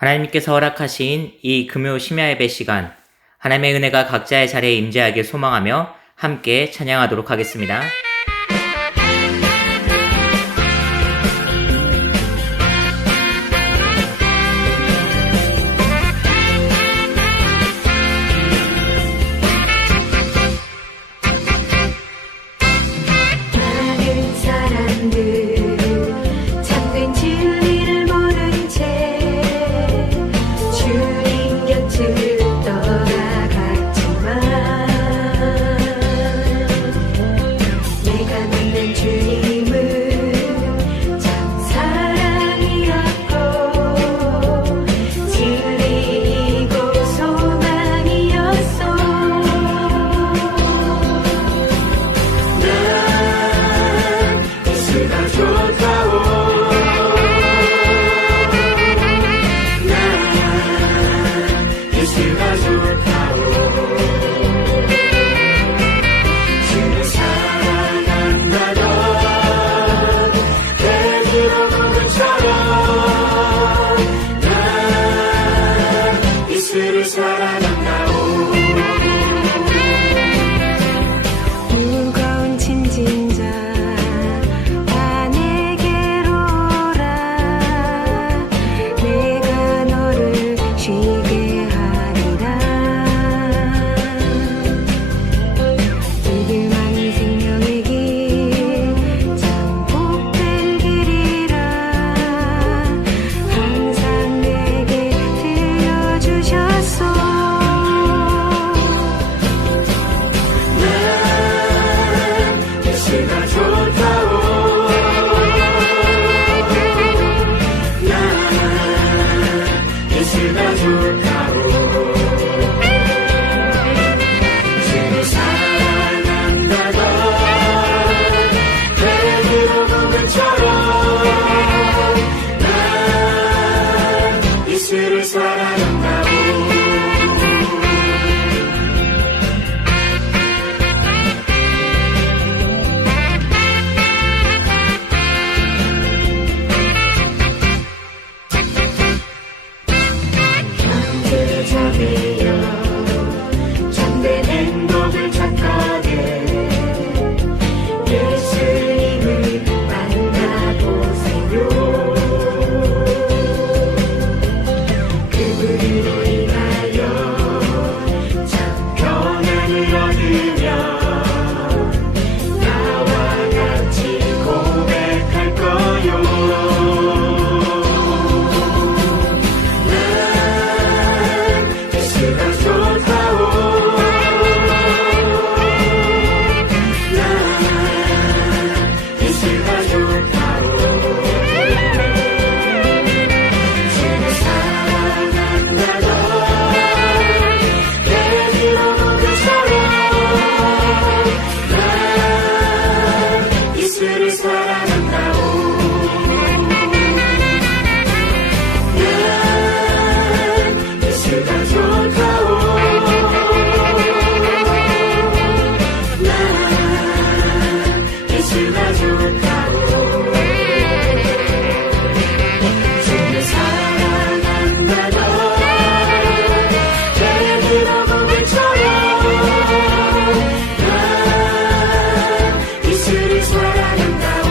하나님께서 허락하신 이 금요 심야 예배 시간, 하나님의 은혜가 각자의 자리에 임재하길 소망하며 함께 찬양하도록 하겠습니다. 많은 사람들 참된 진리를 모른 채 주님 곁을 떠나갔지만 내가 믿는 주님은 참 사랑이었고 진리이고 소망이었소. 예수가 좋다오. 나 예수가 좋다오. 주를 사랑한다던 베드로 고백처럼 나 예수를 사랑한다오. 무거운 짐진자 다 내게로 오라. 내가 너를 쉬게 하리라. 이들만이 생명의 길 참 복된 길이라. 항상 내게 들려주셨소. 난 예수가 좋다오. 난 예수가 좋다오. 주를 사랑한다던 베드로 고백처럼 난 예수를 사랑한다오. 형제를 잡으려 참된 행복을 찾거든 예수님을 만나보세요. 그분으로 인하여 참 평안을 얻으며 나와 같이 고백할 거요. 난 예수가 좋다오. 난 예수가 좋다오. 주를 사랑한다던 베드로 고백처럼 난 예수를 사랑한다오. 난 예수가 좋다오. 난 예수가 좋다오. 주를 사랑한다던 베드로 고백처럼 난 예수를 사랑한다오.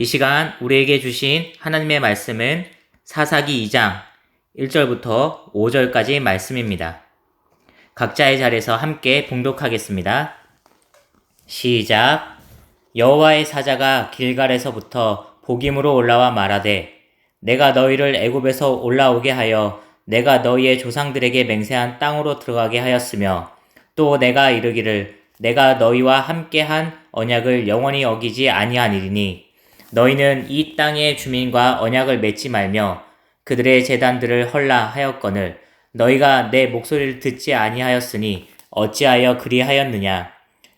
이 시간 우리에게 주신 하나님의 말씀은 사사기 2장 1절부터 5절까지 말씀입니다. 각자의 자리에서 함께 봉독하겠습니다. 시작. 여호와의 사자가 길갈에서부터 복임으로 올라와 말하되 내가 너희를 애굽에서 올라오게 하여 내가 너희의 조상들에게 맹세한 땅으로 들어가게 하였으며 또 내가 이르기를 내가 너희와 함께한 언약을 영원히 어기지 아니하니니 너희는 이 땅의 주민과 언약을 맺지 말며 그들의 제단들을 헐라 하였거늘 너희가 내 목소리를 듣지 아니하였으니 어찌하여 그리하였느냐.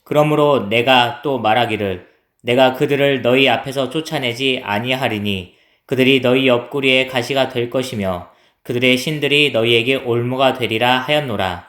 그러므로 내가 또 말하기를 내가 그들을 너희 앞에서 쫓아내지 아니하리니 그들이 너희 옆구리에 가시가 될 것이며 그들의 신들이 너희에게 올무가 되리라 하였노라.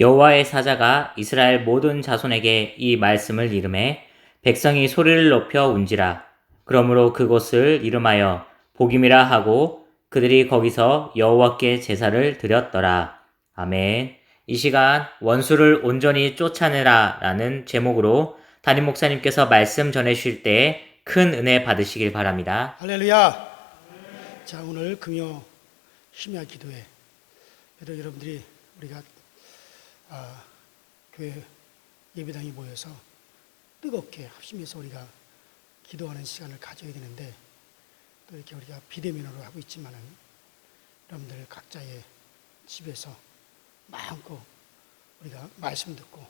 여호와의 사자가 이스라엘 모든 자손에게 이 말씀을 이름해 백성이 소리를 높여 운지라. 그러므로 그곳을 이름하여 복임이라 하고 그들이 거기서 여호와께 제사를 드렸더라. 아멘. 이 시간 원수를 온전히 쫓아내라 라는 제목으로 담임 목사님께서 말씀 전해주실 때 큰 은혜 받으시길 바랍니다. 할렐루야. 자, 오늘 금요 심야 기도회 그래도 여러분들이 우리가 교회 예배당에 모여서 뜨겁게 합심해서 우리가 기도하는 시간을 가져야 되는데 또 이렇게 우리가 비대면으로 하고 있지만은 여러분들 각자의 집에서 마음껏 우리가 말씀 듣고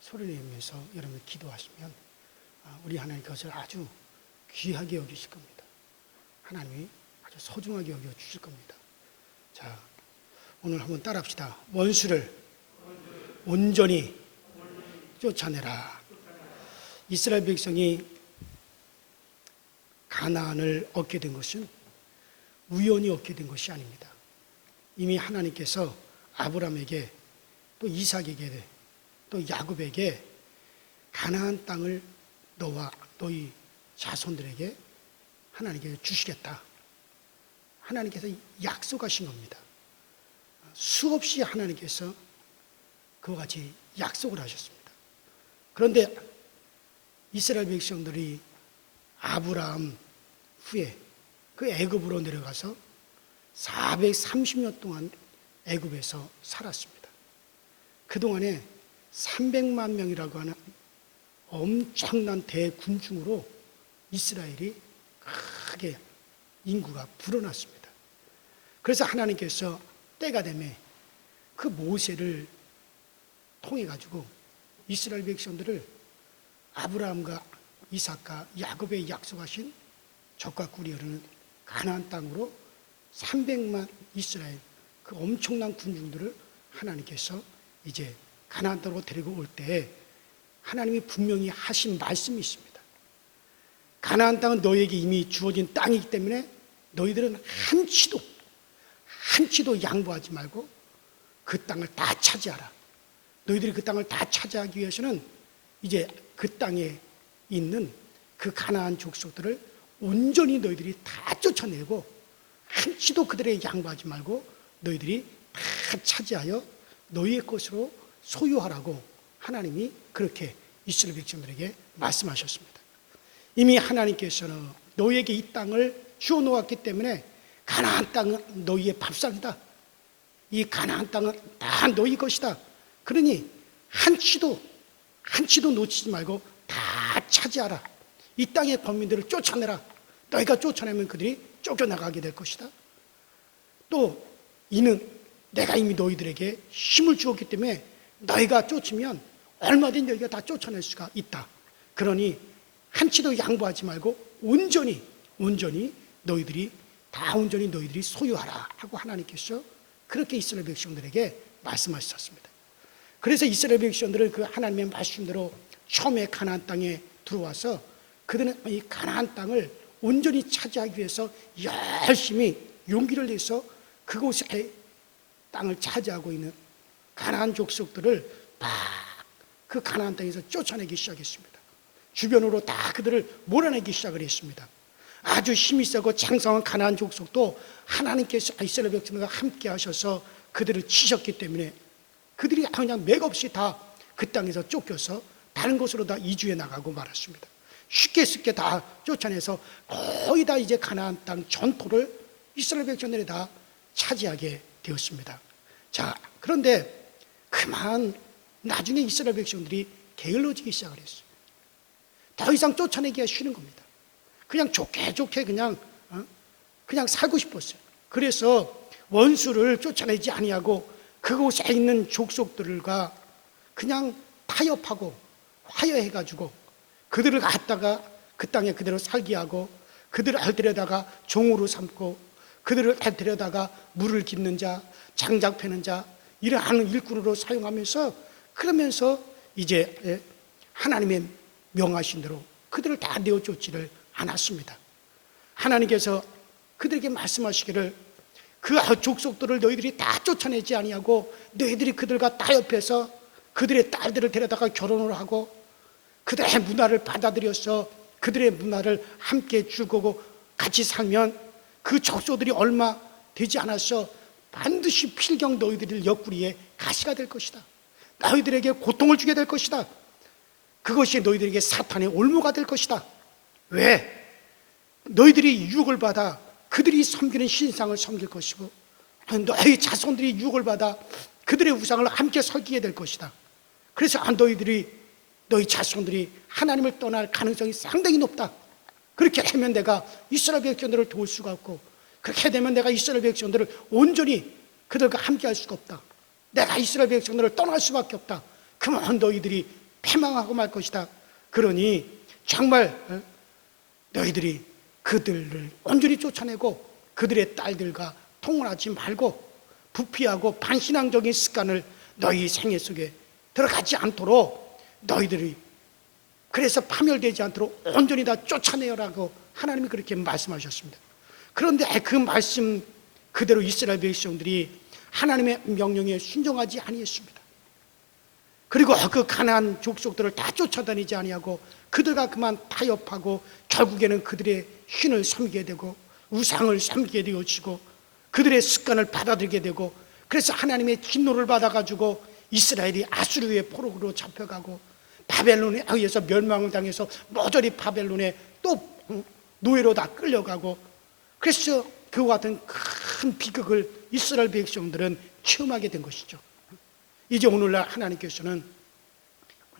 소리 내면서 여러분들 기도하시면 우리 하나님 그것을 아주 귀하게 여기실 겁니다. 하나님이 아주 소중하게 여겨 주실 겁니다. 자, 오늘 한번 따라합시다. 원수를 온전히 쫓아내라. 이스라엘 백성이 가나안을 얻게 된 것은 우연히 얻게 된 것이 아닙니다. 이미 하나님께서 아브라함에게 또 이삭에게 또 야곱에게 가나안 땅을 너와 너희 자손들에게 하나님께서 주시겠다. 하나님께서 약속하신 겁니다. 수없이 하나님께서 그와 같이 약속을 하셨습니다. 그런데 이스라엘 백성들이 아브라함 후에 그 애굽으로 내려가서 430년 동안 애굽에서 살았습니다. 그동안에 300만 명이라고 하는 엄청난 대군중으로 이스라엘이 크게 인구가 불어났습니다. 그래서 하나님께서 때가 되매 그 모세를 통해 가지고 이스라엘 백성들을 아브라함과 이삭과 야곱에 약속하신 젖과 꿀이 흐르는 가나안 땅으로 300만 이스라엘 그 엄청난 군중들을 하나님께서 이제 가나안 땅으로 데리고 올 때 하나님이 분명히 하신 말씀이 있습니다. 가나안 땅은 너희에게 이미 주어진 땅이기 때문에 너희들은 한치도 양보하지 말고 그 땅을 다 차지하라. 너희들이 그 땅을 다 차지하기 위해서는 이제 그 땅에 있는 그 가나안 족속들을 온전히 너희들이 다 쫓아내고 한치도 그들에게 양보하지 말고 너희들이 다 차지하여 너희의 것으로 소유하라고 하나님이 그렇게 이스라엘 백성들에게 말씀하셨습니다. 이미 하나님께서는 너희에게 이 땅을 주어 놓았기 때문에 가나안 땅은 너희의 밥상이다. 이 가나안 땅은 다 너희 것이다. 그러니 한치도 놓치지 말고 다 차지하라. 이 땅의 범민들을 쫓아내라. 너희가 쫓아내면 그들이 쫓겨나가게 될 것이다. 또 이는 내가 이미 너희들에게 힘을 주었기 때문에 너희가 쫓으면 얼마든지 너희가 다 쫓아낼 수가 있다. 그러니 한치도 양보하지 말고 온전히 너희들이 소유하라 하고 하나님께서 그렇게 이스라엘 백성들에게 말씀하셨습니다. 그래서 이스라엘 백성들을 그 하나님의 말씀대로 처음에 가나안 땅에 들어와서 그들은 이 가나안 땅을 온전히 차지하기 위해서 열심히 용기를 내서 그곳에 땅을 차지하고 있는 가나안 족속들을 막 그 가나안 땅에서 쫓아내기 시작했습니다. 주변으로 다 그들을 몰아내기 시작을 했습니다. 아주 힘이 세고 장성한 가나안 족속도 하나님께서 이스라엘 백성들과 함께 하셔서 그들을 치셨기 때문에 그들이 그냥 맥없이 다 그 땅에서 쫓겨서 다른 곳으로 다 이주해 나가고 말았습니다. 쉽게 다 쫓아내서 거의 다 이제 가나안 땅 전토를 이스라엘 백성들이 다 차지하게 되었습니다. 자, 그런데 그만 나중에 이스라엘 백성들이 게을러지기 시작을 했어요. 더 이상 쫓아내기가 싫은 겁니다. 그냥 좋게 그냥 살고 싶었어요. 그래서 원수를 쫓아내지 아니하고 그곳에 있는 족속들과 그냥 타협하고 화해해가지고 그들을 갖다가 그 땅에 그대로 살게 하고 그들을 데려다가 종으로 삼고 그들을 데려다가 물을 깃는 자, 장작 패는 자 이러한 일꾼으로 사용하면서 그러면서 이제 하나님의 명하신 대로 그들을 다 내어 쫓지를 않았습니다. 하나님께서 그들에게 말씀하시기를 그 족속들을 너희들이 다 쫓아내지 아니하고 너희들이 그들과 타협해서 그들의 딸들을 데려다가 결혼을 하고 그들의 문화를 받아들여서 그들의 문화를 함께 즐거고 같이 살면 그 족속들이 얼마 되지 않아서 반드시 필경 너희들의 옆구리에 가시가 될 것이다. 너희들에게 고통을 주게 될 것이다. 그것이 너희들에게 사탄의 올무가 될 것이다. 왜? 너희들이 유혹을 받아 그들이 섬기는 신상을 섬길 것이고 너희 자손들이 유혹을 받아 그들의 우상을 함께 섬기게 될 것이다. 그래서 너희 자손들이 하나님을 떠날 가능성이 상당히 높다. 그렇게 하면 내가 이스라엘 백성들을 도울 수가 없고 그렇게 되면 내가 이스라엘 백성들을 온전히 그들과 함께 할 수가 없다. 내가 이스라엘 백성들을 떠날 수밖에 없다. 그만 너희들이 패망하고 말 것이다. 그러니 정말 너희들이 그들을 온전히 쫓아내고 그들의 딸들과 통혼하지 말고 부피하고 반신앙적인 습관을 너희 생애 속에 들어가지 않도록 너희들이 그래서 파멸되지 않도록 온전히 다 쫓아내라고 하나님이 그렇게 말씀하셨습니다. 그런데 그 말씀 그대로 이스라엘 백성들이 하나님의 명령에 순종하지 아니했습니다. 그리고 그 가나안 족속들을 다 쫓아다니지 아니하고 그들과 그만 타협하고 결국에는 그들의 신을 섬기게 되고 우상을 섬기게 되어지고 그들의 습관을 받아들이게 되고 그래서 하나님의 진노를 받아가지고 이스라엘이 아수르의 포로로 잡혀가고 바벨론에 의해서 멸망을 당해서 모조리 바벨론에 또 노예로 다 끌려가고 그래서 그와 같은 큰 비극을 이스라엘 백성들은 체험하게 된 것이죠. 이제 오늘날 하나님께서는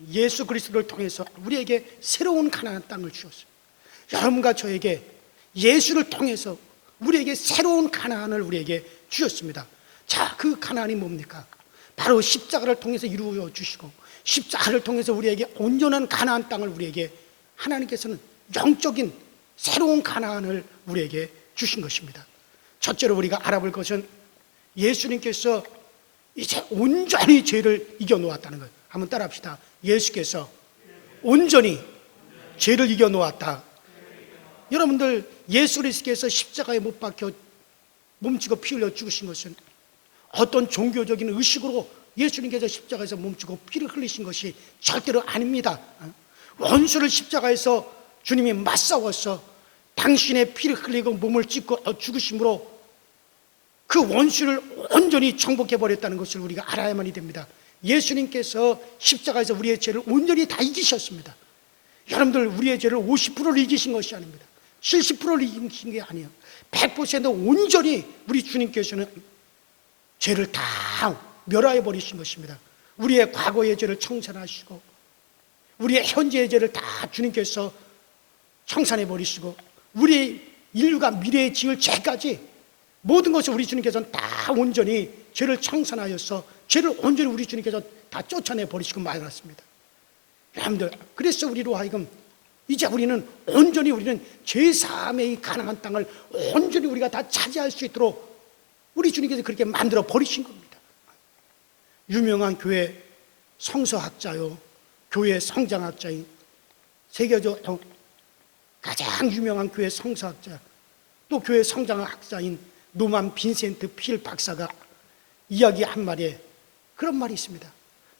예수 그리스도를 통해서 우리에게 새로운 가나안 땅을 주셨어요. 여러분과 저에게 예수를 통해서 우리에게 새로운 가나안을 우리에게 주셨습니다. 자, 그 가나안이 뭡니까? 바로 십자가를 통해서 이루어 주시고 십자가를 통해서 우리에게 온전한 가나안 땅을 우리에게 하나님께서는 영적인 새로운 가나안을 우리에게 주신 것입니다. 첫째로 우리가 알아볼 것은 예수님께서 이제 온전히 죄를 이겨놓았다는 것. 한번 따라합시다. 예수께서 온전히 죄를 이겨놓았다. 여러분들 예수 그리스도께서 십자가에 못 박혀 몸치고 피 흘려 죽으신 것은 어떤 종교적인 의식으로 예수님께서 십자가에서 몸치고 피를 흘리신 것이 절대로 아닙니다. 원수를 십자가에서 주님이 맞싸워서 당신의 피를 흘리고 몸을 찢고 죽으심으로 그 원수를 온전히 정복해버렸다는 것을 우리가 알아야만이 됩니다. 예수님께서 십자가에서 우리의 죄를 온전히 다 이기셨습니다. 여러분들 우리의 죄를 50%를 이기신 것이 아닙니다. 70%를 이기신 게 아니에요. 100% 온전히 우리 주님께서는 죄를 다 멸하여 버리신 것입니다. 우리의 과거의 죄를 청산하시고 우리의 현재의 죄를 다 주님께서 청산해 버리시고 우리 인류가 미래에 지을 죄까지 모든 것을 우리 주님께서는 다 온전히 죄를 청산하여서 죄를 온전히 우리 주님께서 다 쫓아내 버리시고 말았습니다. 여러분들 그래서 우리로 하여금 이제 우리는 온전히 우리는 제3의 이 가나안 땅을 온전히 우리가 다 차지할 수 있도록 우리 주님께서 그렇게 만들어 버리신 겁니다. 유명한 교회 성서학자요 교회 성장학자인 세계적 가장 유명한 교회 성서학자 또 교회 성장학자인 노만 빈센트 필 박사가 이야기한 말에 그런 말이 있습니다.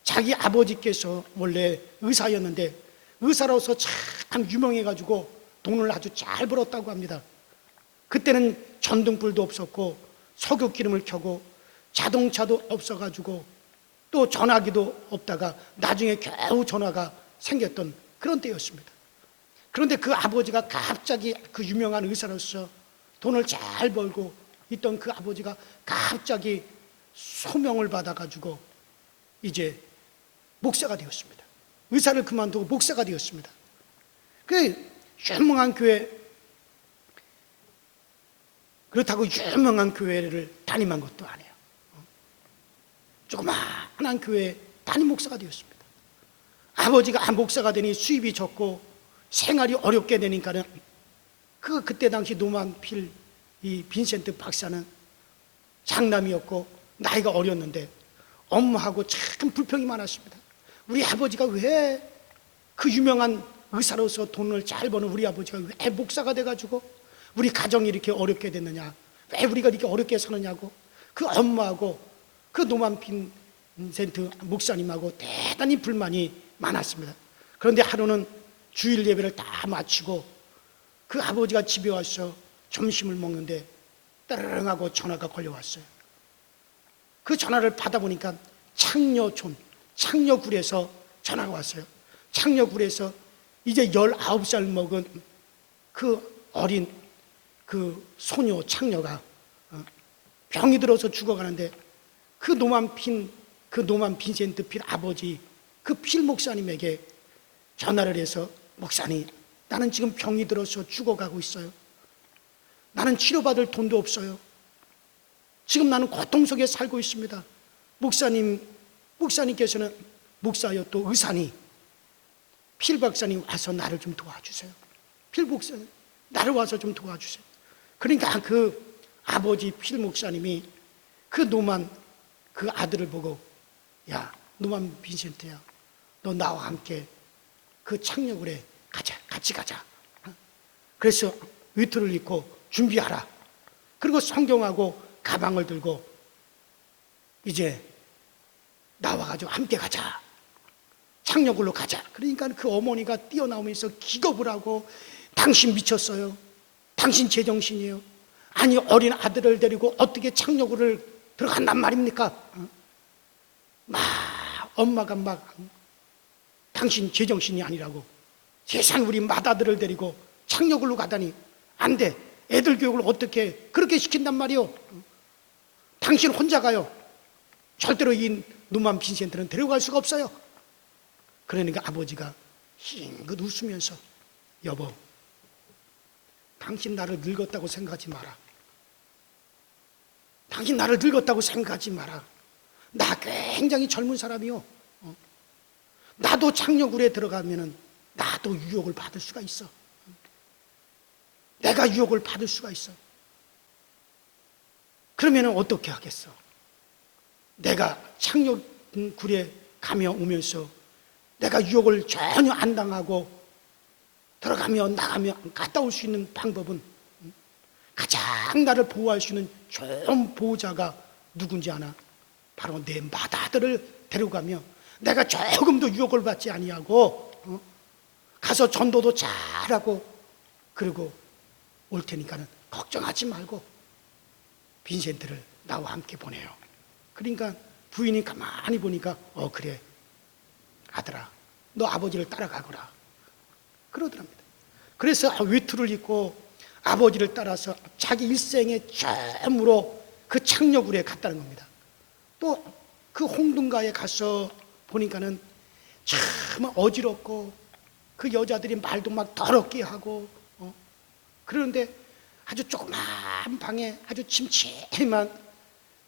자기 아버지께서 원래 의사였는데 의사로서 참 유명해가지고 돈을 아주 잘 벌었다고 합니다. 그때는 전등불도 없었고 석유 기름을 켜고 자동차도 없어가지고 또 전화기도 없다가 나중에 겨우 전화가 생겼던 그런 때였습니다. 그런데 그 아버지가 갑자기 그 유명한 의사로서 돈을 잘 벌고 있던 그 아버지가 갑자기 소명을 받아가지고 이제 목사가 되었습니다. 의사를 그만두고 목사가 되었습니다. 그 유명한 교회, 그렇다고 유명한 교회를 담임한 것도 아니에요. 조그마한 교회 담임 목사가 되었습니다. 아버지가 목사가 되니 수입이 적고 생활이 어렵게 되니까는 그때 당시 노만필 이 빈센트 박사는 장남이었고 나이가 어렸는데 엄마하고 참 불평이 많았습니다. 우리 아버지가 왜 그 유명한 의사로서 돈을 잘 버는 우리 아버지가 왜 목사가 돼가지고 우리 가정이 이렇게 어렵게 됐느냐, 왜 우리가 이렇게 어렵게 사느냐고 그 엄마하고 그 노만 빈센트 목사님하고 대단히 불만이 많았습니다. 그런데 하루는 주일 예배를 다 마치고 그 아버지가 집에 와서 점심을 먹는데 따르릉 하고 전화가 걸려왔어요. 그 전화를 받아보니까 창녀굴에서 전화가 왔어요. 창녀굴에서 이제 19살 먹은 그 어린 그 소녀 창녀가 병이 들어서 죽어가는데 그 노만 빈센트 필 아버지 그 필 목사님에게 전화를 해서 목사님, 나는 지금 병이 들어서 죽어가고 있어요. 나는 치료받을 돈도 없어요. 지금 나는 고통 속에 살고 있습니다. 목사님께서는 목사여 또 의사니 필 박사님 와서 나를 좀 도와주세요. 필 목사님 나를 와서 좀 도와주세요. 그러니까 그 아버지 필 목사님이 그 노만 그 아들을 보고 야 노만 빈센트야 너 나와 함께 그 창녀굴에 가자, 같이 가자. 그래서 위트를 입고 준비하라. 그리고 성경하고 가방을 들고 이제 나와가지고 함께 가자. 창녀굴로 가자. 그러니까 그 어머니가 뛰어나오면서 기겁을 하고 당신 미쳤어요. 당신 제정신이에요. 아니 어린 아들을 데리고 어떻게 창녀굴을 들어간단 말입니까? 엄마가 막 당신 제정신이 아니라고 세상 우리 맏아들을 데리고 창녀굴로 가다니 안 돼. 애들 교육을 어떻게 그렇게 시킨단 말이요. 당신 혼자 가요. 절대로 이 노만 빈센트는 데려갈 수가 없어요. 그러니까 아버지가 싱긋 웃으면서 여보 당신 나를 늙었다고 생각하지 마라. 당신 나를 늙었다고 생각하지 마라. 나 굉장히 젊은 사람이요. 나도 창녀굴에 들어가면은 나도 유혹을 받을 수가 있어. 내가 유혹을 받을 수가 있어. 그러면은 어떻게 하겠어? 내가 창녀굴에 가며 오면서 내가 유혹을 전혀 안 당하고 들어가며 나가며 갔다 올 수 있는 방법은 가장 나를 보호할 수 있는 좋은 보호자가 누군지 아나? 바로 내 맏아들을 데려가며 내가 조금도 유혹을 받지 아니하고 가서 전도도 잘하고 그리고 올 테니까는 걱정하지 말고 빈센트를 나와 함께 보내요. 그러니까 부인이 가만히 보니까 그래 아들아 너 아버지를 따라가거라 그러더랍니다. 그래서 외투를 입고 아버지를 따라서 자기 일생의 처음으로 그 창녀굴에 갔다는 겁니다. 또 그 홍등가에 가서 보니까는 참 어지럽고 그 여자들이 말도 막 더럽게 하고 그런데 아주 조그만 방에 아주 침침한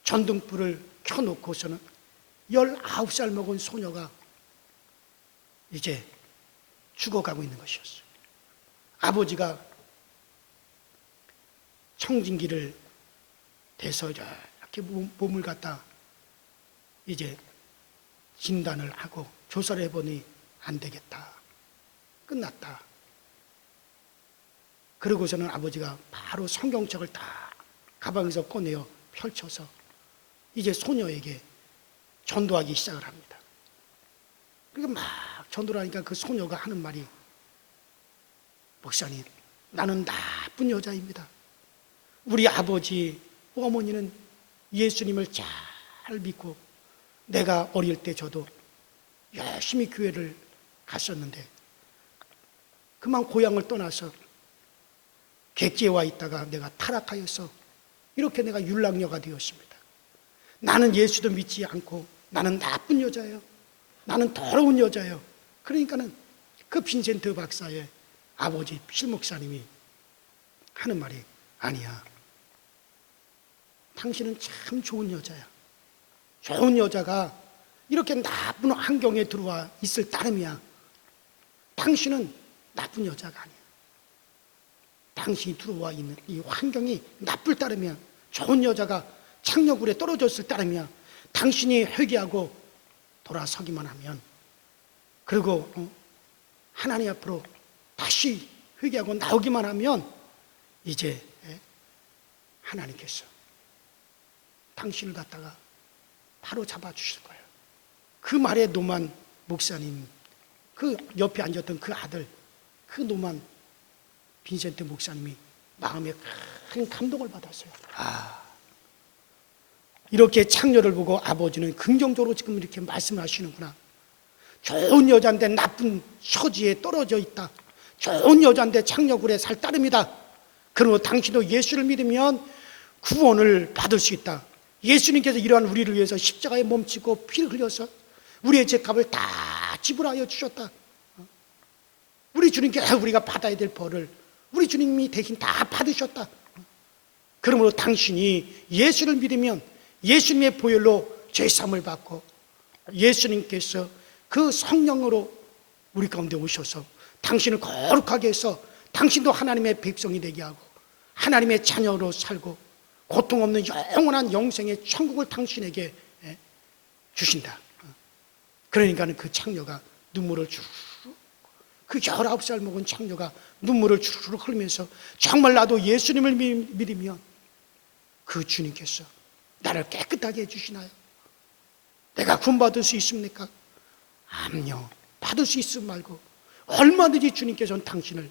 전등불을 켜놓고서는 19살 먹은 소녀가 이제 죽어가고 있는 것이었어요. 아버지가 청진기를 대서 이렇게 몸을 갖다 이제 진단을 하고 조사를 해보니 안 되겠다. 끝났다. 그러고서는 아버지가 바로 성경책을 다 가방에서 꺼내어 펼쳐서 이제 소녀에게 전도하기 시작을 합니다. 그러니까 막 전도를 하니까 그 소녀가 하는 말이 목사님, 나는 나쁜 여자입니다. 우리 아버지, 어머니는 예수님을 잘 믿고 내가 어릴 때 저도 열심히 교회를 갔었는데 그만 고향을 떠나서 객지에 와 있다가 내가 타락하여서 이렇게 내가 율랑녀가 되었습니다. 나는 예수도 믿지 않고 나는 나쁜 여자예요. 나는 더러운 여자예요. 그러니까는 그 빈센트 박사의 아버지 필 목사님이 하는 말이 아니야. 당신은 참 좋은 여자야. 좋은 여자가 이렇게 나쁜 환경에 들어와 있을 따름이야. 당신은 나쁜 여자가 아니야. 당신이 들어와 있는 이 환경이 나쁠 따름이야. 좋은 여자가 창녀굴에 떨어졌을 따름이야. 당신이 회개하고 돌아서기만 하면, 그리고 하나님 앞으로 다시 회개하고 나오기만 하면 이제 하나님께서 당신을 갖다가 바로 잡아주실 거예요. 그 말에 노만 목사님, 그 옆에 앉았던 그 아들, 그 노만 빈센트 목사님이 마음에 큰 감동을 받았어요. 이렇게 창녀를 보고 아버지는 긍정적으로 지금 이렇게 말씀하시는구나. 좋은 여자인데 나쁜 처지에 떨어져 있다. 좋은 여자인데 창녀굴에 살 따름이다. 그러므로 당신도 예수를 믿으면 구원을 받을 수 있다. 예수님께서 이러한 우리를 위해서 십자가에 몸치고 피를 흘려서 우리의 죄값을 다 지불하여 주셨다. 우리 주님께 우리가 받아야 될 벌을 우리 주님이 대신 다 받으셨다. 그러므로 당신이 예수를 믿으면 예수님의 보혈로 죄사함을 받고 예수님께서 그 성령으로 우리 가운데 오셔서 당신을 거룩하게 해서 당신도 하나님의 백성이 되게 하고 하나님의 자녀로 살고 고통 없는 영원한 영생의 천국을 당신에게 주신다. 그러니까 그 창녀가 눈물을 주르륵, 그 19살 먹은 창녀가 눈물을 주르륵 흘리면서 정말 나도 예수님을 믿으면 그 주님께서 나를 깨끗하게 해주시나요? 내가 구원받을 수 있습니까? 암요, 받을 수 있음 말고 얼마든지 주님께서는 당신을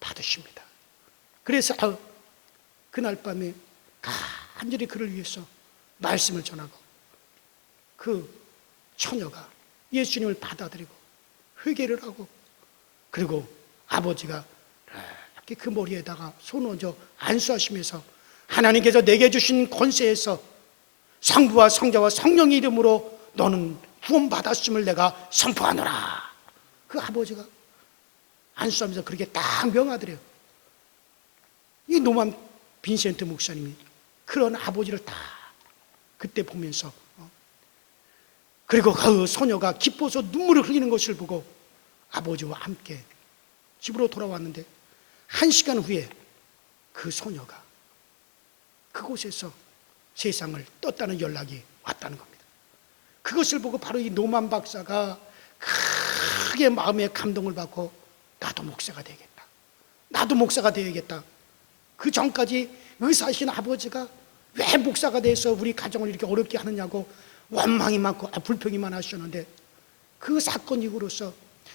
받으십니다. 그래서 그날 밤에 간절히 그를 위해서 말씀을 전하고 그 처녀가 예수님을 받아들이고 회개를 하고 그리고 아버지가 이렇게 그 머리에다가 손 얹어 안수하시면서 하나님께서 내게 주신 권세에서 성부와 성자와 성령의 이름으로 너는 구원받았음을 내가 선포하노라. 그 아버지가 안수하면서 그렇게 딱 명하더래요. 이 노만 빈센트 목사님이 그런 아버지를 다 그때 보면서 그리고 그 소녀가 기뻐서 눈물을 흘리는 것을 보고 아버지와 함께 집으로 돌아왔는데 1시간 후에 그 소녀가 그곳에서 세상을 떴다는 연락이 왔다는 겁니다. 그것을 보고 바로 이 노만 박사가 크게 마음에 감동을 받고 나도 목사가 되겠다. 나도 목사가 되어야겠다. 그 전까지 의사이신 아버지가 왜 목사가 돼서 우리 가정을 이렇게 어렵게 하느냐고 원망이 많고 불평이 많으셨는데 그 사건 이후로서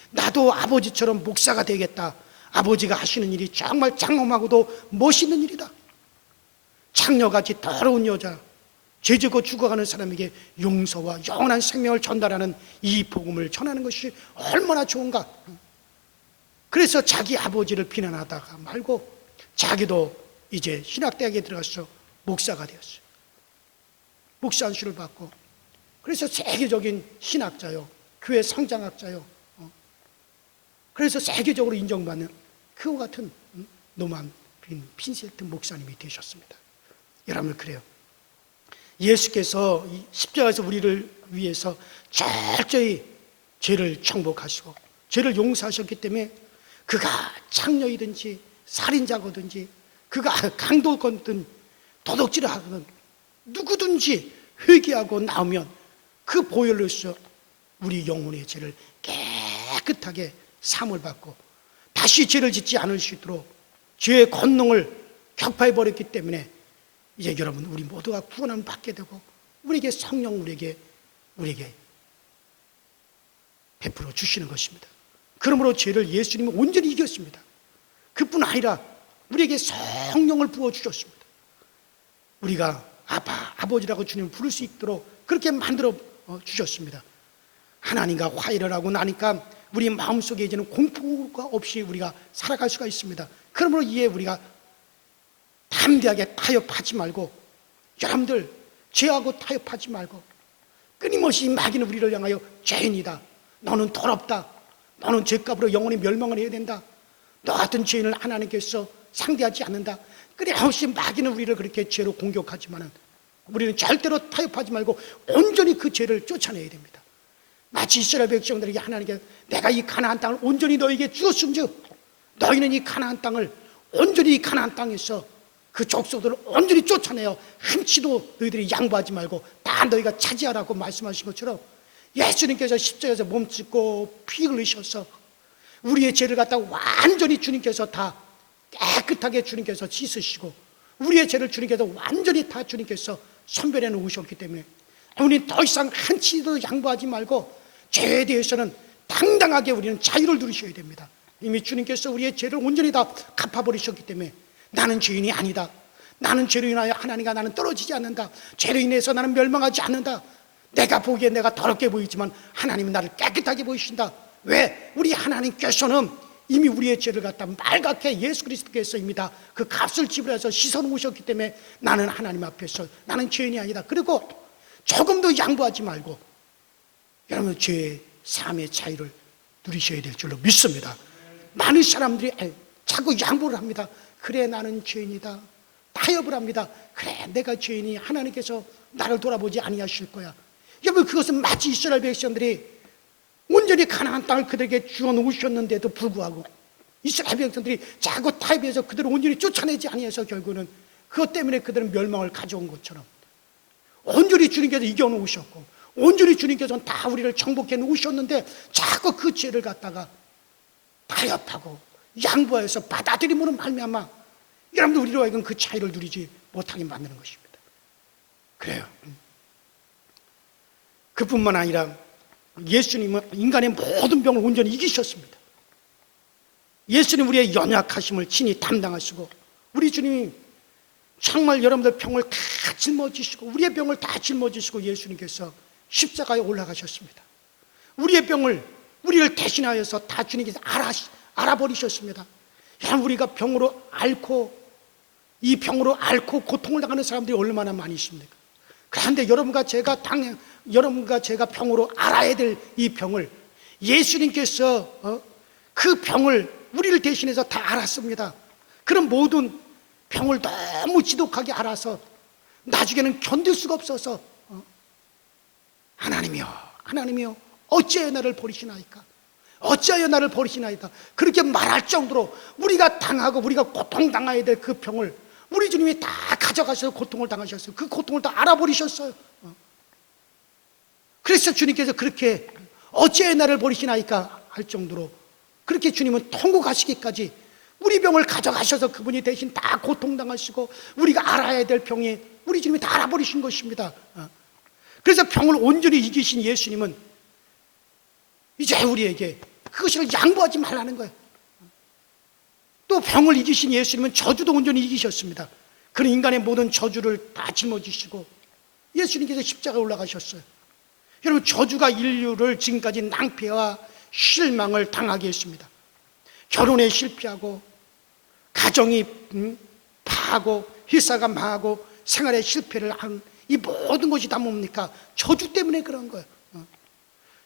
나도 아버지처럼 목사가 되겠다. 아버지가 하시는 일이 정말 장엄하고도 멋있는 일이다. 창녀같이 더러운 여자, 죄지고 죽어가는 사람에게 용서와 영원한 생명을 전달하는 이 복음을 전하는 것이 얼마나 좋은가. 그래서 자기 아버지를 비난하다가 말고 자기도 이제 신학대학에 들어가서 목사가 되었어요. 목사 안수를 받고 그래서 세계적인 신학자요, 교회 성장학자요. 그래서 세계적으로 인정받는 그와 같은 노만 빈센트 목사님이 되셨습니다. 여러분, 그래요. 예수께서 십자가에서 우리를 위해서 철저히 죄를 정복하시고 죄를 용서하셨기 때문에 그가 창녀이든지 살인자거든지 그가 강도건든 도둑질을 하든 누구든지 회개하고 나오면 그 보혈로서 우리 영혼의 죄를 깨끗하게 사함을 받고 다시 죄를 짓지 않을 수 있도록 죄의 권능을 격파해 버렸기 때문에 이제 여러분 우리 모두가 구원을 받게 되고 우리에게 성령 우리에게 베풀어 주시는 것입니다. 그러므로 죄를 예수님은 온전히 이겼습니다. 그뿐 아니라 우리에게 성령을 부어 주셨습니다. 우리가 아버지라고 주님을 부를 수 있도록 그렇게 만들어 주셨습니다. 하나님과 화해를 하고 나니까 우리 마음속에 이제는 공포가 없이 우리가 살아갈 수가 있습니다. 그러므로 이에 우리가 담대하게 타협하지 말고, 여러분들 죄하고 타협하지 말고, 끊임없이 마귀는 우리를 향하여 죄인이다, 너는 더럽다, 너는 죄값으로 영원히 멸망을 해야 된다, 너 같은 죄인을 하나님께서 상대하지 않는다, 끊임없이 마귀는 우리를 그렇게 죄로 공격하지만은 우리는 절대로 타협하지 말고 온전히 그 죄를 쫓아내야 됩니다. 마치 이스라엘 백성들에게 하나님께 내가 이 가나안 땅을 온전히 너에게 주었은즉 너희는 이 가나안 땅을 온전히 이 가나안 땅에서 그 족속들을 온전히 쫓아내어 한치도 너희들이 양보하지 말고 다 너희가 차지하라고 말씀하신 것처럼 예수님께서 십자가에서 몸짓고 피 흘리셔서 우리의 죄를 갖다 완전히 주님께서 다 깨끗하게 주님께서 씻으시고 우리의 죄를 주님께서 완전히 다 주님께서 선별해 놓으셨기 때문에 우리는 더 이상 한치도 양보하지 말고 죄에 대해서는 당당하게 우리는 자유를 누리셔야 됩니다. 이미 주님께서 우리의 죄를 온전히 다 갚아버리셨기 때문에 나는 죄인이 아니다, 나는 죄로 인하여 하나님과 나는 떨어지지 않는다, 죄로 인해서 나는 멸망하지 않는다, 내가 보기에 내가 더럽게 보이지만 하나님은 나를 깨끗하게 보이신다. 왜? 우리 하나님께서는 이미 우리의 죄를 갖다 말갛게 예수 그리스도께서 이미 다 그 값을 지불해서 씻어놓으셨기 때문에 나는 하나님 앞에서 나는 죄인이 아니다. 그리고 조금도 양보하지 말고 여러분 죄의 삶의 자유를 누리셔야 될 줄로 믿습니다. 많은 사람들이 자꾸 양보를 합니다. 그래 나는 죄인이다, 타협을 합니다. 그래 내가 죄인이 하나님께서 나를 돌아보지 아니하실 거야. 여러분 그것은 마치 이스라엘 백성들이 온전히 가나안 땅을 그들에게 주어 놓으셨는데도 불구하고 이스라엘 백성들이 자꾸 타협해서 그들을 온전히 쫓아내지 아니해서 결국은 그것 때문에 그들은 멸망을 가져온 것처럼 온전히 주님께서 이겨놓으셨고 온전히 주님께서는 다 우리를 정복해 놓으셨는데 자꾸 그 죄를 갖다가 타협하고 양보해서 받아들임으로 말미암아 여러분들 우리로 하여금 그 차이를 누리지 못하게 만드는 것입니다. 그래요. 그뿐만 아니라 예수님은 인간의 모든 병을 온전히 이기셨습니다. 예수님 우리의 연약하심을 친히 담당하시고 우리 주님이 정말 여러분들 병을 다 짊어지시고 우리의 병을 다 짊어지시고 예수님께서 십자가에 올라가셨습니다. 우리의 병을 우리를 대신하여서 다 주님께서 알아버리셨습니다. 우리가 병으로 앓고 이 병으로 앓고 고통을 당하는 사람들이 얼마나 많이 있습니까? 그런데 여러분과 제가 병으로 알아야 될 이 병을 예수님께서 그 병을 우리를 대신해서 다 알았습니다. 그런 모든 병을 너무 지독하게 알아서 나중에는 견딜 수가 없어서 하나님이여 어찌하여 나를 버리시나이까, 어찌하여 나를 버리시나이다 그렇게 말할 정도로 우리가 당하고 우리가 고통당해야 될 그 병을 우리 주님이 다 가져가셔서 고통을 당하셨어요. 그 고통을 다 알아버리셨어요. 그래서 주님께서 그렇게 어찌하여 나를 버리시나이까 할 정도로 그렇게 주님은 통곡하시기까지 우리 병을 가져가셔서 그분이 대신 다 고통당하시고 우리가 알아야 될 병이 우리 주님이 다 알아버리신 것입니다. 그래서 병을 온전히 이기신 예수님은 이제 우리에게 그것을 양보하지 말라는 거예요. 또 병을 이기신 예수님은 저주도 온전히 이기셨습니다. 그런 인간의 모든 저주를 다 짊어지시고 예수님께서 십자가에 올라가셨어요. 여러분 저주가 인류를 지금까지 낭패와 실망을 당하게 했습니다. 결혼에 실패하고 가정이 파하고 회사가 망하고 생활에 실패를 한 이 모든 것이 다 뭡니까? 저주 때문에 그런 거예요.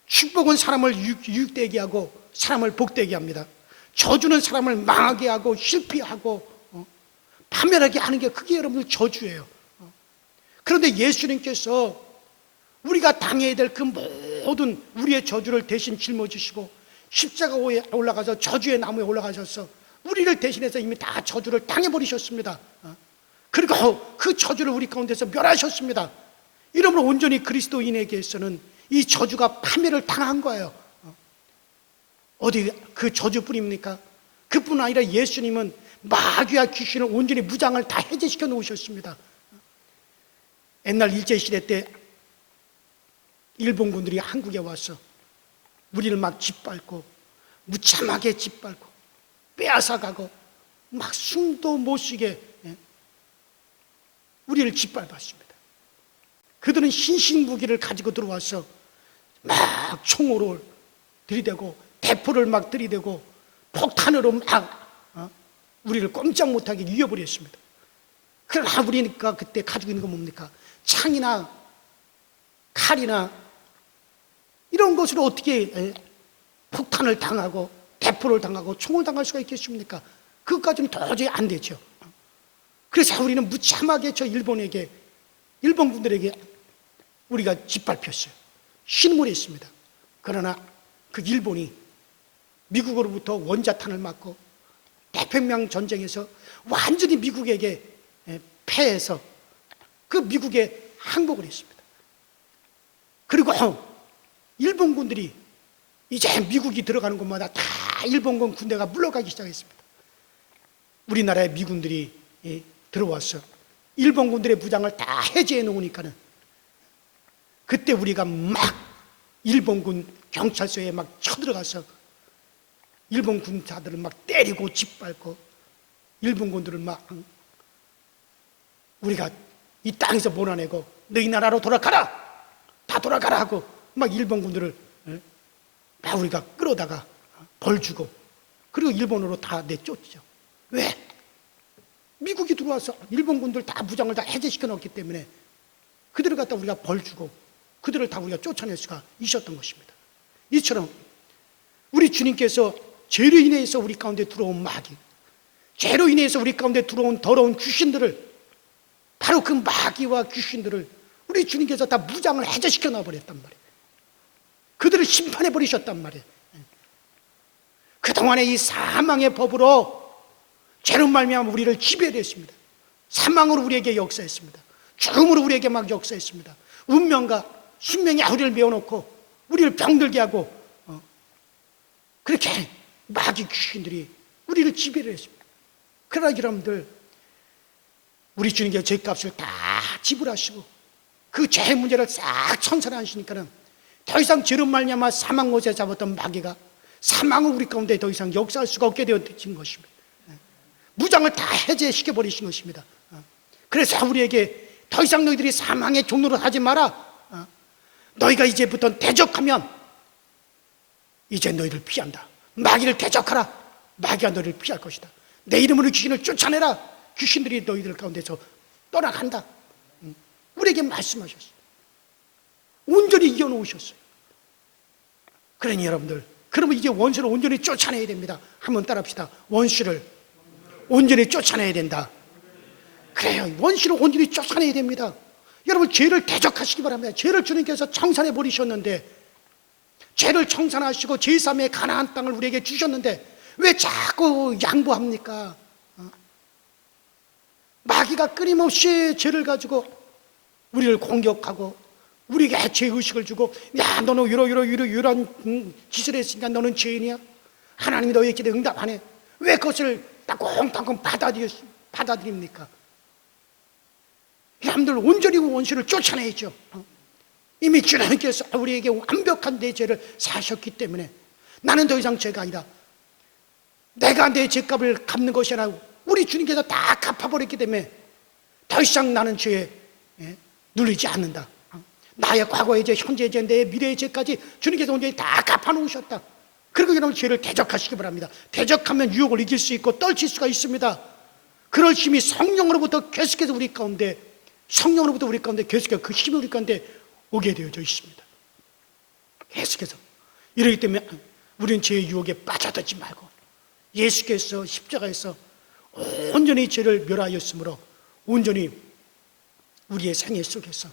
축복은 사람을 유익되게 하고 사람을 복되게 합니다. 저주는 사람을 망하게 하고 실패하고 파멸하게 하는 게 그게 여러분들 저주예요. 그런데 예수님께서 우리가 당해야 될 그 모든 우리의 저주를 대신 짊어지시고 십자가에 올라가서 저주의 나무에 올라가셔서 우리를 대신해서 이미 다 저주를 당해버리셨습니다. 그리고 그 저주를 우리 가운데서 멸하셨습니다. 이러므로 온전히 그리스도인에게서는 이 저주가 파멸을 당한 거예요. 어디 그 저주뿐입니까? 그뿐 아니라 예수님은 마귀와 귀신을 온전히 무장을 다 해제시켜 놓으셨습니다. 옛날 일제시대 때 일본군들이 한국에 와서 우리를 막 짓밟고 무참하게 짓밟고 빼앗아가고 막 숨도 못 쉬게 우리를 짓밟았습니다. 그들은 신식 무기를 가지고 들어와서 막 총으로 들이대고 대포를 막 들이대고 폭탄으로 막 우리를 꼼짝 못하게 이겨버렸습니다. 그러나 우리니까 그때 가지고 있는 건 뭡니까? 창이나 칼이나 이런 것으로 어떻게 폭탄을 당하고 대포를 당하고 총을 당할 수가 있겠습니까? 그것까지는 도저히 안 되죠. 그래서 우리는 무참하게 저 일본군들에게 우리가 짓밟혔어요. 신음을 했습니다. 그러나 그 일본이 미국으로부터 원자탄을 맞고 태평양 전쟁에서 완전히 미국에게 패해서 그 미국에 항복을 했습니다. 그리고 일본군들이 이제 미국이 들어가는 곳마다 다 일본군 군대가 물러가기 시작했습니다. 우리나라의 미군들이 들어와서 일본군들의 무장을 다 해제해 놓으니까는 그때 우리가 막 일본군 경찰서에 막 쳐들어가서 일본 군사들을 막 때리고 짓밟고 일본군들을 막 우리가 이 땅에서 몰아내고 너희 나라로 돌아가라, 다 돌아가라 하고 막 일본군들을 다 우리가 끌어다가 벌 주고 그리고 일본으로 다 내쫓죠. 왜? 미국이 들어와서 일본군들 다 무장을 다 해제시켜 놓았기 때문에 그들을 갖다 우리가 벌 주고 그들을 다 우리가 쫓아낼 수가 있었던 것입니다. 이처럼 우리 주님께서 죄로 인해서 우리 가운데 들어온 마귀, 죄로 인해서 우리 가운데 들어온 더러운 귀신들을, 바로 그 마귀와 귀신들을 우리 주님께서 다 무장을 해제시켜 놔버렸단 말이에요. 그들을 심판해 버리셨단 말이에요. 그동안의 이 사망의 법으로 죄로 말미암아 우리를 지배했습니다. 사망으로 우리에게 역사했습니다. 죽음으로 우리에게 막 역사했습니다. 운명과 숙명이 우리를 메워놓고 우리를 병들게 하고 그렇게 마귀 귀신들이 우리를 지배를 했습니다. 그러나 여러분들, 우리 주님께서 죄값을 다 지불하시고 그 죄 문제를 싹 청산하시니까는 더 이상 죄로 말미암아 사망 못에 잡았던 마귀가 사망을 우리 가운데 더 이상 역사할 수가 없게 되어진 것입니다. 무장을 다 해제시켜 버리신 것입니다. 그래서 우리에게 더 이상 너희들이 사망의 종로를 하지 마라. 너희가 이제부터 대적하면 이제 너희를 피한다. 마귀를 대적하라. 마귀가 너희를 피할 것이다. 내 이름으로 귀신을 쫓아내라. 귀신들이 너희들 가운데서 떠나간다. 우리에게 말씀하셨어요. 온전히 이겨놓으셨어요. 그러니 여러분들, 그러면 이제 원수를 온전히 쫓아내야 됩니다. 한번 따라합시다. 원수를 온전히 쫓아내야 된다. 그래요. 원수를 온전히 쫓아내야 됩니다. 여러분, 죄를 대적하시기 바랍니다. 죄를 주님께서 청산해 버리셨는데, 죄를 청산하시고 제3의 가나안 땅을 우리에게 주셨는데 왜 자꾸 양보합니까? 마귀가 끊임없이 죄를 가지고 우리를 공격하고 우리에게 죄의식을 주고, 야, 너는 이런 짓을 했으니까 너는 죄인이야. 하나님이 너의 기도에 응답 안 해. 왜 그것을 따끔따끔 받아들입니까? 여러분들, 온전히 원수를 쫓아내야죠. 이미 주님께서 우리에게 완벽한 내 죄를 사셨기 때문에 나는 더 이상 죄가 아니라 내가 내 죄값을 갚는 것이 아니라 우리 주님께서 다 갚아버렸기 때문에 더 이상 나는 죄에 눌리지 않는다. 나의 과거의 죄, 현재의 죄, 내 미래의 죄까지 주님께서 온전히 다 갚아놓으셨다. 그리고 여러분, 죄를 대적하시기 바랍니다. 대적하면 유혹을 이길 수 있고 떨칠 수가 있습니다. 그럴 힘이 성령으로부터 계속해서 우리 가운데 계속해서 그 힘이 우리 가운데 오게 되어져 있습니다. 계속해서. 이러기 때문에 우리는 죄의 유혹에 빠져들지 말고 예수께서 십자가에서 온전히 죄를 멸하였으므로 온전히 우리의 생애 속에서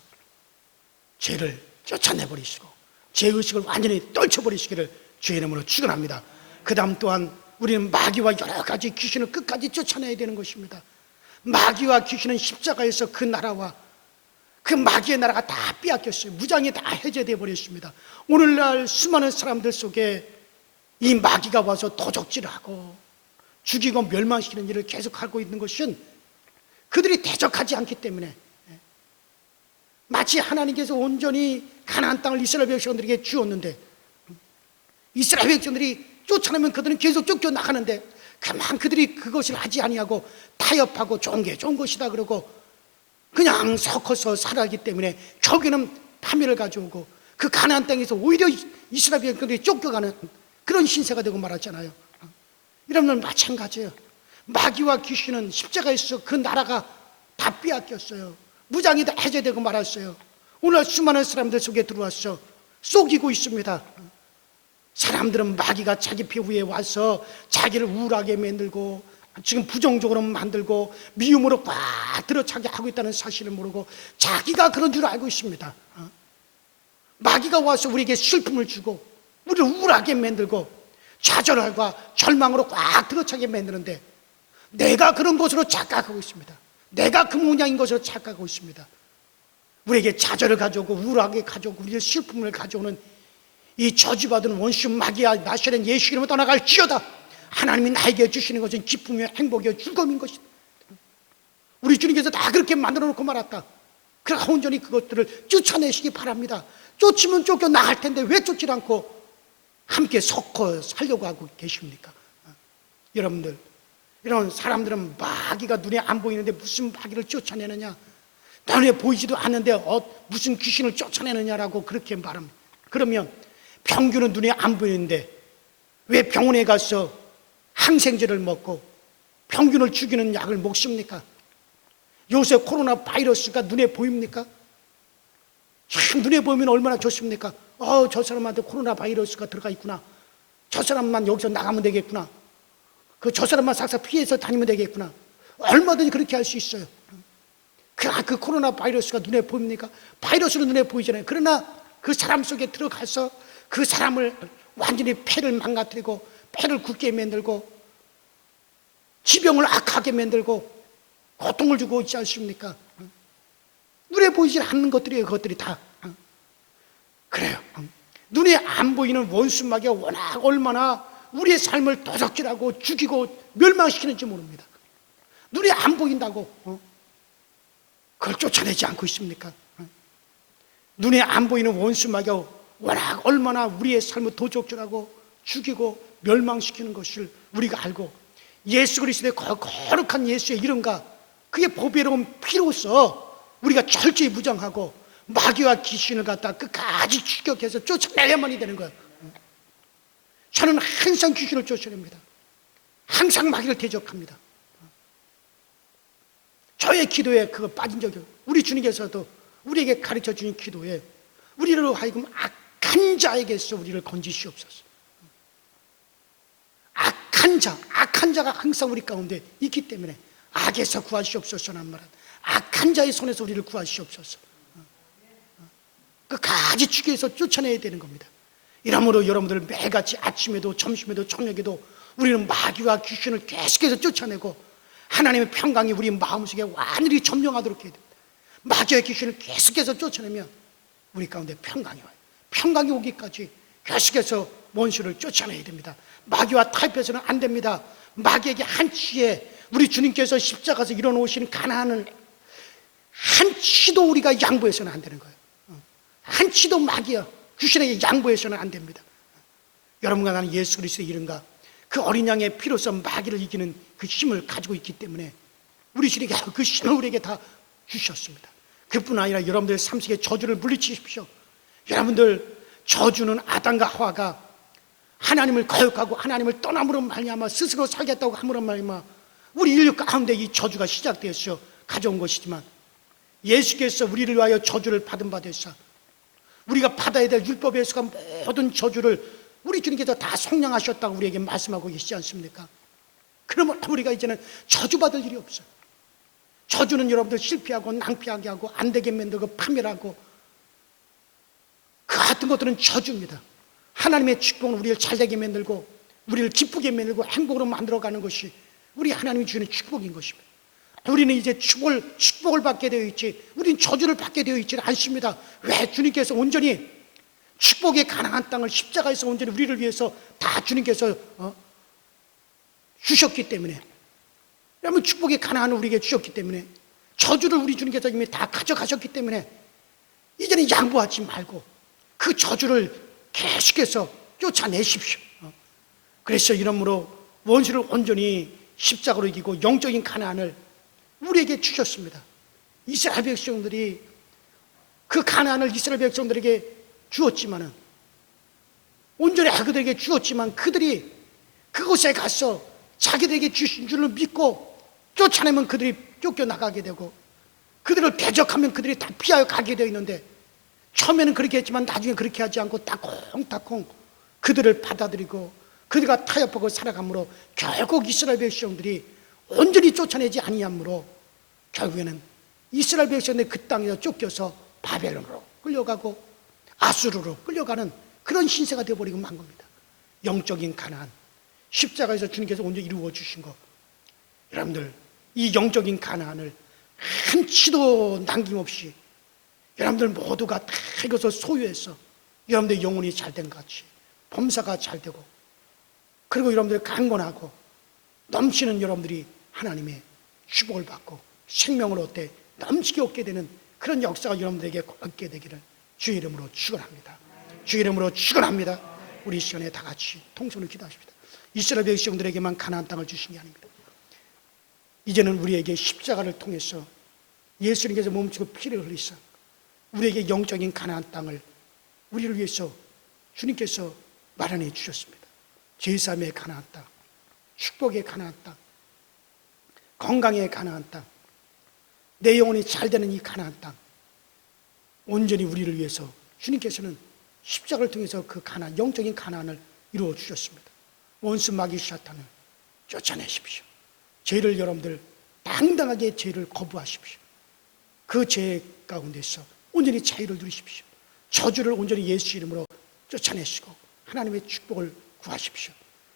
죄를 쫓아내버리시고 죄의식을 완전히 떨쳐버리시기를 주의 이름으로 축원합니다. 그 다음 또한 우리는 마귀와 여러 가지 귀신을 끝까지 쫓아내야 되는 것입니다. 마귀와 귀신은 십자가에서 그 나라와 그 마귀의 나라가 다 빼앗겼어요. 무장이 다 해제되어 버렸습니다. 오늘날 수많은 사람들 속에 이 마귀가 와서 도적질하고 죽이고 멸망시키는 일을 계속하고 있는 것은 그들이 대적하지 않기 때문에, 마치 하나님께서 온전히 가나안 땅을 이스라엘 백성들에게 주었는데 이스라엘 백성들이 쫓아내면 그들은 계속 쫓겨나가는데 그만 그들이 그것을 하지 아니하고 타협하고 좋은 게 좋은 것이다 그러고 그냥 섞어서 살아가기 때문에 결국에는 파멸을 가져오고 그 가나안 땅에서 오히려 이스라엘 백성들이 쫓겨가는 그런 신세가 되고 말았잖아요. 여러분들 마찬가지예요. 마귀와 귀신은 십자가에서 그 나라가 다 빼앗겼어요. 무장이 다 해제되고 말았어요. 오늘 수많은 사람들 속에 들어와서 속이고 있습니다. 사람들은 마귀가 자기 피부에 와서 자기를 우울하게 만들고 지금 부정적으로 만들고 미움으로 꽉 들어차게 하고 있다는 사실을 모르고 자기가 그런 줄 알고 있습니다. 마귀가 와서 우리에게 슬픔을 주고 우리를 우울하게 만들고 좌절과 절망으로 꽉 들어차게 만드는데 내가 그런 것으로 착각하고 있습니다. 내가 그 모양인 것으로 착각하고 있습니다. 우리에게 좌절을 가져오고 우울하게 가져오고 우리의 슬픔을 가져오는 이 저주받은 원수 마귀야 나시는 예수 이름으로 떠나갈지어다. 하나님이 나에게 주시는 것은 기쁨이요 행복이요 즐거움인 것이다. 우리 주님께서 다 그렇게 만들어 놓고 말았다. 그러니까 온전히 그것들을 쫓아내시기 바랍니다. 쫓으면 쫓겨나갈 텐데 왜 쫓지 않고 함께 섞어 살려고 하고 계십니까? 여러분들, 이런 사람들은 마귀가 눈에 안 보이는데 무슨 마귀를 쫓아내느냐, 눈에 보이지도 않는데 무슨 귀신을 쫓아내느냐라고 그렇게 말합니다. 그러면 병균은 눈에 안 보이는데 왜 병원에 가서 항생제를 먹고 병균을 죽이는 약을 먹습니까? 요새 코로나 바이러스가 눈에 보입니까? 참 눈에 보이면 얼마나 좋습니까? 저 사람한테 코로나 바이러스가 들어가 있구나. 저 사람만 여기서 나가면 되겠구나. 저 사람만 싹싹 피해서 다니면 되겠구나. 얼마든지 그렇게 할 수 있어요. 그 코로나 바이러스가 눈에 보입니까? 바이러스는 눈에 보이잖아요. 그러나 그 사람 속에 들어가서 그 사람을 완전히 폐를 망가뜨리고 폐를 굳게 만들고 지병을 악하게 만들고 고통을 주고 있지 않습니까? 눈에 보이지 않는 것들이에요. 그것들이 다. 그래요. 눈에 안 보이는 원수 마귀가 워낙 얼마나 우리의 삶을 도적질하고 죽이고 멸망시키는지 모릅니다. 눈에 안 보인다고 그걸 쫓아내지 않고 있습니까? 눈에 안 보이는 원수 마귀가 워낙 얼마나 우리의 삶을 도적질하고 죽이고 멸망시키는 것을 우리가 알고 예수 그리스도의 거룩한 예수의 이름과 그의 보배로운 피로서 우리가 철저히 무장하고 마귀와 귀신을 갖다 끝까지 추격해서 쫓아내야만이 되는 거예요. 저는 항상 귀신을 쫓아냅니다. 항상 마귀를 대적합니다. 저의 기도에 그거 빠진 적이 없어요. 우리 주님께서도 우리에게 가르쳐 주신 기도에 우리를 하여금 악한 자에게서 우리를 건지시옵소서. 악한 자가 항상 우리 가운데 있기 때문에 악에서 구하시옵소서란 말은 악한 자의 손에서 우리를 구하시옵소서. 끝까지 추격해서 쫓아내야 되는 겁니다. 이러므로 여러분들 매일같이 아침에도 점심에도 저녁에도 우리는 마귀와 귀신을 계속해서 쫓아내고 하나님의 평강이 우리 마음속에 완전히 점령하도록 해야 됩니다. 마귀와 귀신을 계속해서 쫓아내면 우리 가운데 평강이 와요. 평강이 오기까지 계속해서 원수를 쫓아내야 됩니다. 마귀와 타협해서는 안 됩니다. 마귀에게 한치에 우리 주님께서 십자가에서 일어놓으신 가난을 한치도 우리가 양보해서는 안 되는 거예요. 한치도 마귀야 귀신에게 양보해서는 안 됩니다. 여러분과 나는 예수 그리스도의 이름과 그 어린 양의 피로서 마귀를 이기는 그 힘을 가지고 있기 때문에 우리 주님께 그 힘을 우리에게 다 주셨습니다. 그뿐 아니라 여러분들의 삶 속에 저주를 물리치십시오. 여러분들 저주는 아담과 하와가 하나님을 거역하고 하나님을 떠남으로 말미암아 스스로 살겠다고 함으로 말미암아 우리 인류 가운데 이 저주가 시작되어서 가져온 것이지만 예수께서 우리를 위하여 저주를 받은 바 되사 우리가 받아야 될 율법에서 모든 저주를 우리 주님께서 다 속량하셨다고 우리에게 말씀하고 계시지 않습니까? 그러면 우리가 이제는 저주받을 일이 없어요. 저주는 여러분들 실패하고 낭패하게 하고 안 되게 만들고 파멸하고 그 같은 것들은 저주입니다. 하나님의 축복은 우리를 잘되게 만들고 우리를 기쁘게 만들고 행복으로 만들어가는 것이 우리 하나님이 주는 축복인 것입니다. 우리는 이제 축복을 받게 되어 있지 우리는 저주를 받게 되어 있지는 않습니다. 왜? 주님께서 온전히 축복에 가능한 땅을 십자가에서 온전히 우리를 위해서 다 주님께서 주셨기 때문에 여러분 축복에 가능한 우리에게 주셨기 때문에 저주를 우리 주님께서 이미 다 가져가셨기 때문에 이제는 양보하지 말고 그 저주를 계속해서 쫓아내십시오. 그래서 이러므로 원수를 온전히 십자가로 이기고 영적인 가나안을 우리에게 주셨습니다. 이스라엘 백성들이 그 가나안을 이스라엘 백성들에게 주었지만은 온전히 그들에게 주었지만 그들이 그곳에 가서 자기들에게 주신 줄을 믿고 쫓아내면 그들이 쫓겨나가게 되고, 그들을 대적하면 그들이 다 피하여 가게 되어 있는데, 처음에는 그렇게 했지만 나중에 그렇게 하지 않고 따콩따콩 그들을 받아들이고 그들과 타협하고 살아가므로 결국 이스라엘 백성들이 온전히 쫓아내지 아니하므로 결국에는 이스라엘 백성들이 그 땅에서 쫓겨서 바벨론으로 끌려가고 아수르로 끌려가는 그런 신세가 되어버리고 만 겁니다. 영적인 가나안, 십자가에서 주님께서 온전히 이루어 주신 것, 여러분들 이 영적인 가나안을 한치도 남김없이 여러분들 모두가 다 이것을 소유해서 여러분들 영혼이 잘된 같이 범사가 잘 되고, 그리고 여러분들 강건하고 넘치는 여러분들이 하나님의 축복을 받고 생명을 얻되 넘치게 얻게 되는 그런 역사가 여러분들에게 얻게 되기를 주의 이름으로 축원합니다. 주의 이름으로 축원합니다. 우리 이 시간에 다 같이 통성을 기도하십니다. 이스라엘 백성들에게만 가나안 땅을 주신 게 아닙니다. 이제는 우리에게 십자가를 통해서 예수님께서 몸치고 피를 흘리사 우리에게 영적인 가나안 땅을 우리를 위해서 주님께서 마련해 주셨습니다. 제사함의 가나안 땅, 축복의 가나안 땅, 건강의 가나안 땅, 내 영혼이 잘 되는 이 가나안 땅, 온전히 우리를 위해서 주님께서는 십자가를 통해서 그 가나안, 영적인 가나안을 이루어 주셨습니다. 원수 마귀 사탄을 쫓아내십시오. 죄를 여러분들 당당하게 죄를 거부하십시오. 그 죄 가운데서 온전히 자유를 누리십시오. 저주를 온전히 예수 이름으로 쫓아내시고 하나님의 축복을 구하십시오.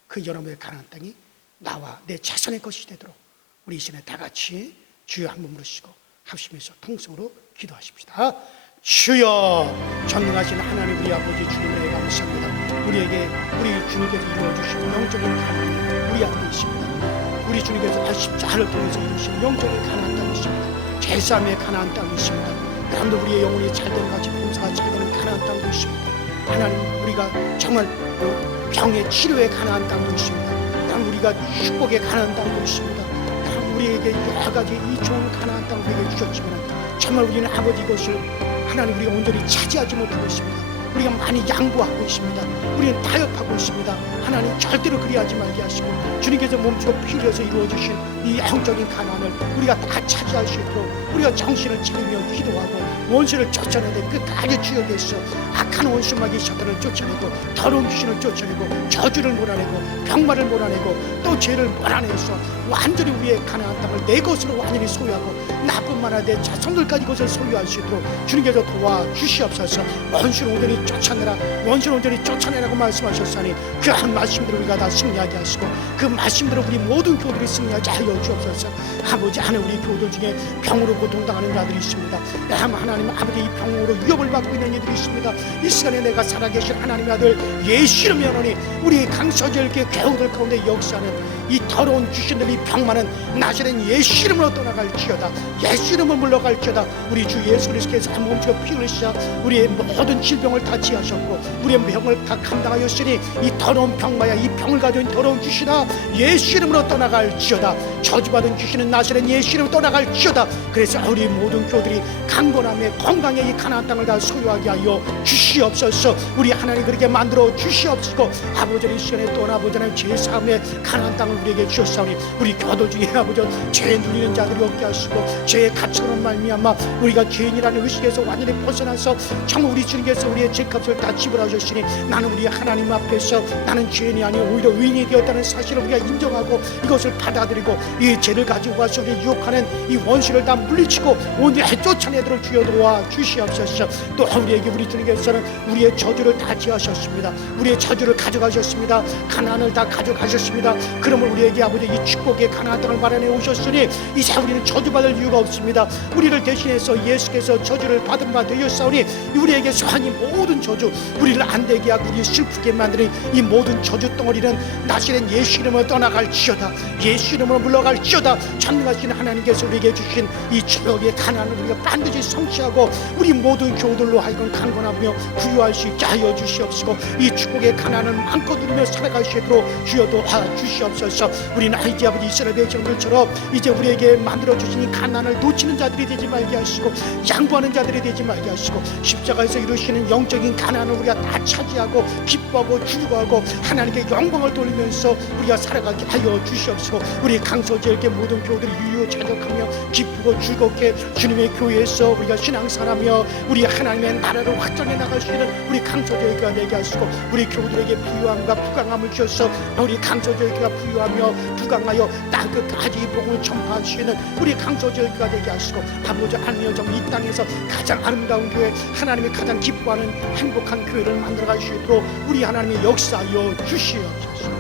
그 여러분의 가나안 땅이 나와 내 자손의 것이 되도록 우리 이 시간에 다 같이 주여 한 번 부르시고 합심해서 통성으로 기도하십시다. 주여, 전능하신 하나님 우리 아버지 주님에 감사합니다. 우리에게 우리 주님께서 이루어주신 영적인 가나안이 우리 앞에 있습니다. 우리 주님께서 십자가를 통해서 이루신 영적인 가나안 땅이 있습니다. 제사함의 가나안 땅이 있습니다. 여러분들 우리의 영혼이 잘되는 같이 봉사가 잘되는 가나안 땅도 있습니다. 하나님, 우리가 정말 병의 치료의 가나안 땅도 있습니다. 여러분, 우리가 축복의 가나안 땅도 있습니다. 여러분, 우리에게 여러 가지 이 좋은 가나안 땅을 우리에게 주셨지만 정말 우리는 아버지 이것을 하나님 우리가 온전히 차지하지 못하고 있습니다. 우리가 많이 양보하고 있습니다. 우리는 타협하고 있습니다. 하나님 절대로 그리하지 말게 하시고 주님께서 몸주고 피 흘려서 이루어주신 이 영적인 가나안을 우리가 다 차지할 수 있도록 우리가 정신을 차리며 기도하고 원수를 쫓아내되 끝까지 주역에서 악한 원수 마귀 사탄을 쫓아내고 더러운 귀신을 쫓아내고 저주를 몰아내고 병마를 몰아내고 또 죄를 몰아내서 완전히 우리의 가나안 땅을 내 것으로 완전히 소유하고 나뿐만 아니라 내 자손들까지 그것을 소유할 수 있도록 주님께서 도와주시옵소서. 원수를 온전히 쫓아내라, 원수를 온전히 쫓아내라고 말씀하셨으니 그 한 말씀대로 우리가 다 승리하게 하시고 그 말씀대로 우리 모든 교들이 승리하게 하여 주옵소서. 아버지, 하늘 우리 교들 중에 병으로 고통당하는 자들이 있습니다. 하나님 아버지, 이 병으로 위협을 받고 있는 이들이 있습니다. 이 시간에 내가 살아계신 하나님의 아들 예수 이름으로 하노니 우리 강서절교회 교우들 가운데 역사하는 이 더러운 귀신들이 병만은 나시는 예수 이름으로 떠나갈지어다. 예수 이름으로 물러갈지어다. 우리 주 예수 그리스도께서 한 몸주고 피 흘리시자 우리의 모든 질병을 다 치하셨고 우리의 병을 다 감당하였으니 이 더러운 병마야, 이 병을 가져온 더러운 귀신아, 예수 이름으로 떠나갈지어다. 저주받은 귀신은 나시는 예수 이름으로 떠나갈지어다. 그래서 우리 모든 교들이 강건함에 건강에 이 가나안 땅을 다 소유하게 하여 주시옵소서. 우리 하나님 그렇게 만들어 주시옵시고 아버지, 이 시간에 또 아버지 하나님 제사함의 가나안 땅을 우리에게 주셨사오니 우리 교도 중에 아버지 죄 누리는 자들이 없게 하시고 죄의 가책으로 말미암아 우리가 죄인이라는 의식에서 완전히 벗어나서 정말 우리 주님께서 우리의 죄값을 다 지불하셨으니 나는 우리 하나님 앞에서 나는 죄인이 아니오 오히려 의인이 되었다는 사실을 우리가 인정하고 이것을 받아들이고 이 죄를 가지고 와서 우리 유혹하는 이 원수를 다 물리치고 온전히 쫓아내도록 주여 도와 주시옵소서. 또 우리에게 우리 주님께서는 우리의 저주를 다 지하셨습니다. 우리의 저주를 가져가셨습니다. 가나안을 다 가져가셨습니다. 그러면 우리에게 아버지 이 축복의 가나안 땅을 마련해 오셨으니 이제 우리는 저주받을 이유가 없습니다. 우리를 대신해서 예수께서 저주를 받은 바 되었사오니 우리에게 서한 이 모든 저주, 우리를 안 되게 하고 우리 슬프게 만드는 이 모든 저주 덩어리는 나시는 예수 이름으로 떠나갈지어다. 예수 이름으로 물러갈지어다. 전능하신 하나님께서 우리에게 주신 이 축복의 가나안을 우리가 반드시 성취하고 우리 모든 교우들로 하여금 강건하며 부유할 수 있게 하여 주시옵시고 이 축복의 가나안을 마음껏 누리며 살아갈 수 있도록 주여 도와 주시옵소서. 주셔서 우리 아이지 아버지 이스라엘 백성들처럼 이제 우리에게 만들어 주신 가난을 놓치는 자들이 되지 말게 하시고 양보하는 자들이 되지 말게 하시고 십자가에서 이루시는 영적인 가난을 우리가 다 차지하고 기뻐하고 즐거워하고 하나님께 영광을 돌리면서 우리가 살아가게 하여 주시옵시고 우리 강서지역의 모든 교우들이 유유자적하며 기쁘고 즐겁게 주님의 교회에서 우리가 신앙생활하며 우리 하나님의 나라를 확장해 나갈 수 있는 우리 강서지역가 되게 하시고 우리 교우들에게 부유함과 부강함을 주셔서 우리 강서지역가 부유하며 부강하여 땅 끝까지 복음을 전파할 수 있는 우리 강서지역가 되게 하시고 아버지 하나님 정말 이 땅에서 가장 아름다운 교회 하나님이 가장 기뻐하는 행복한 교회를 만들어갈 수 있도록 우리 하나님의 역사하여 주시옵소서.